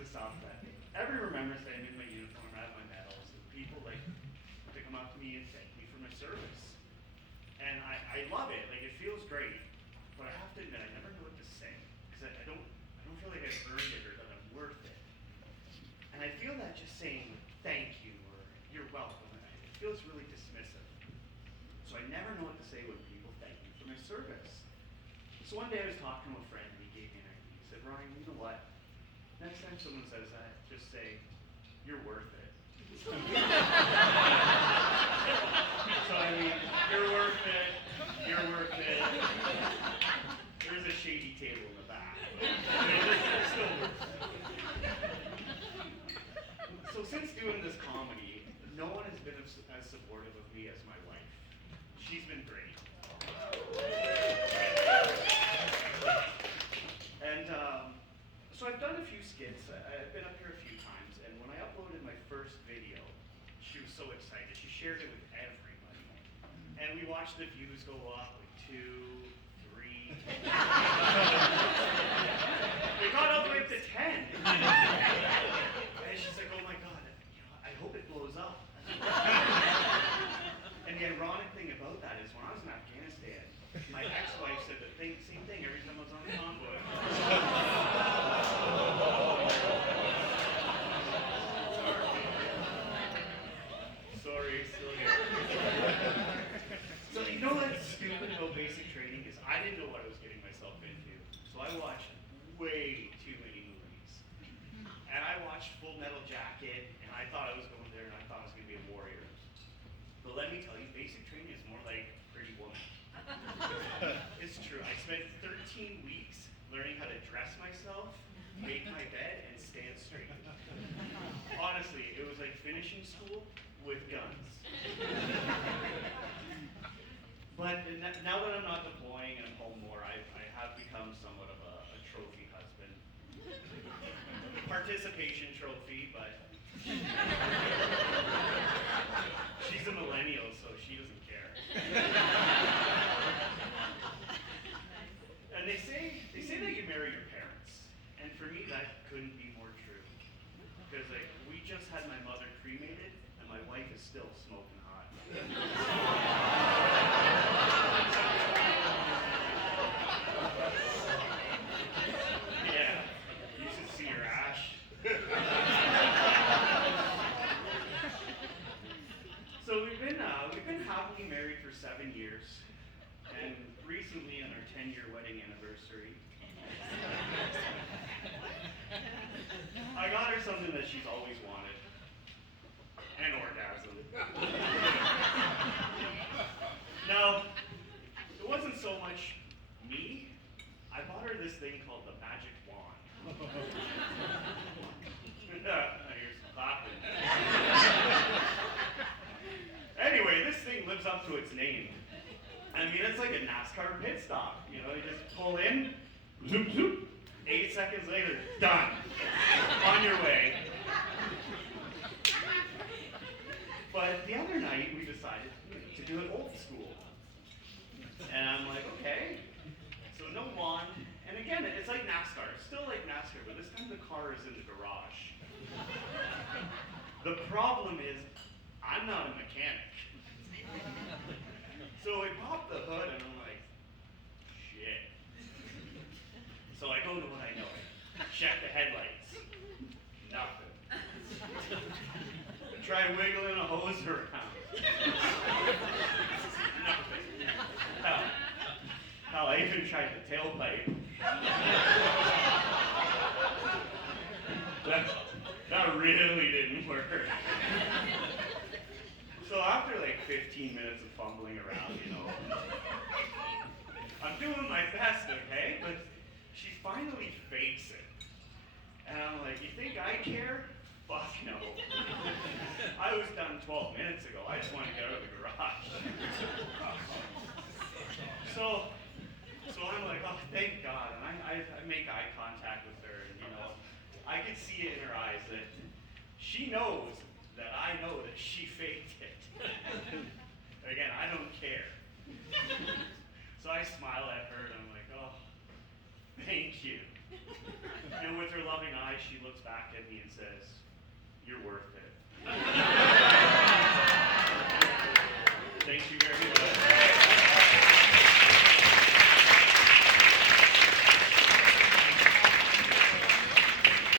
the stuff that everyone remembers that I'm in my uniform, I have my medals, and people like to come up to me and thank me for my service. And I love it, like it feels great. But I have to admit, I never know what to say. Because I don't feel like I've earned it or that I'm worth it. And I feel that just saying thank you or you're welcome, it feels really dismissive. So I never know what to say when people thank me for my service. So one day I was talking to a friend and he gave me an idea. He said, Ryan, you know what? Next time someone says that, just say, you're worth it. So I mean, you're worth it, you're worth it. There's a shady table in the back. I mean, it's still worth it. So since doing this comedy, no one has been as supportive of me as my wife. She's been great. And so I've done a few skits. I've been up here a few times, and when I uploaded my first video, she was so excited. She shared it with everybody. And we watched the views go up, like 2, 3. It got all the way up to 10. And she's like, oh my God, I hope it blows up. And the ironic thing about that is when I was in Afghanistan, my ex-wife said the same thing every time I was on the convoy. Sorry, still here. So you know what's stupid about basic training is I didn't know what I was getting myself into. So I watched way too many movies. And I watched Full Metal Jacket, and I thought I was going there, and I thought I was going to be a warrior. But let me tell you, basic training is more like Pretty Woman. It's true. I spent 13 weeks learning how to dress myself, make my bed, and stand straight. Honestly, it was like finishing school with guns. But now that I'm not deploying and I'm home more, I have become somewhat of a trophy husband. Participation trophy, but she's a millennial, so she doesn't care. And they say that you marry your parents, and for me that couldn't be more true. Because like we just had my mother cremated, and my wife is still smoking hot. Yeah, you should see her ash. So we've been happily married for 7 years, and recently on our 10-year wedding anniversary, I got her something that she's always wanted, an orgasm. Now, it wasn't so much me. I bought her this thing called the magic wand. Here's clapping. Anyway, this thing lives up to its name. I mean, it's like a NASCAR pit stop. You know, you just pull in, zoop, zoop, 8 seconds later, done. On your way. But the other night, we decided to do it old school. And I'm like, okay. So no wand. And again, it's like NASCAR. It's still like NASCAR, but this time the car is in the garage. The problem is, I'm not a mechanic. So I pop the hood and I'm like, shit. So I go to what I know. Check the headlights. Nothing. Try wiggling a hose around. Nothing. Hell, I even tried the tailpipe. That really didn't work. So after like 15 minutes of fumbling around, you know, I'm doing my best, okay? But she finally fakes it. And I'm like, you think I care? Fuck no. I was done 12 minutes ago. I just want to get out of the garage. So I'm like, oh, thank God. And I make eye contact with her, and you know, I could see it in her eyes that she knows that I know that she faked it. Again, I don't care. So I smile at her and I'm like, oh, thank you. And with her loving eyes, she looks back at me and says, "You're worth it." Thank you very much.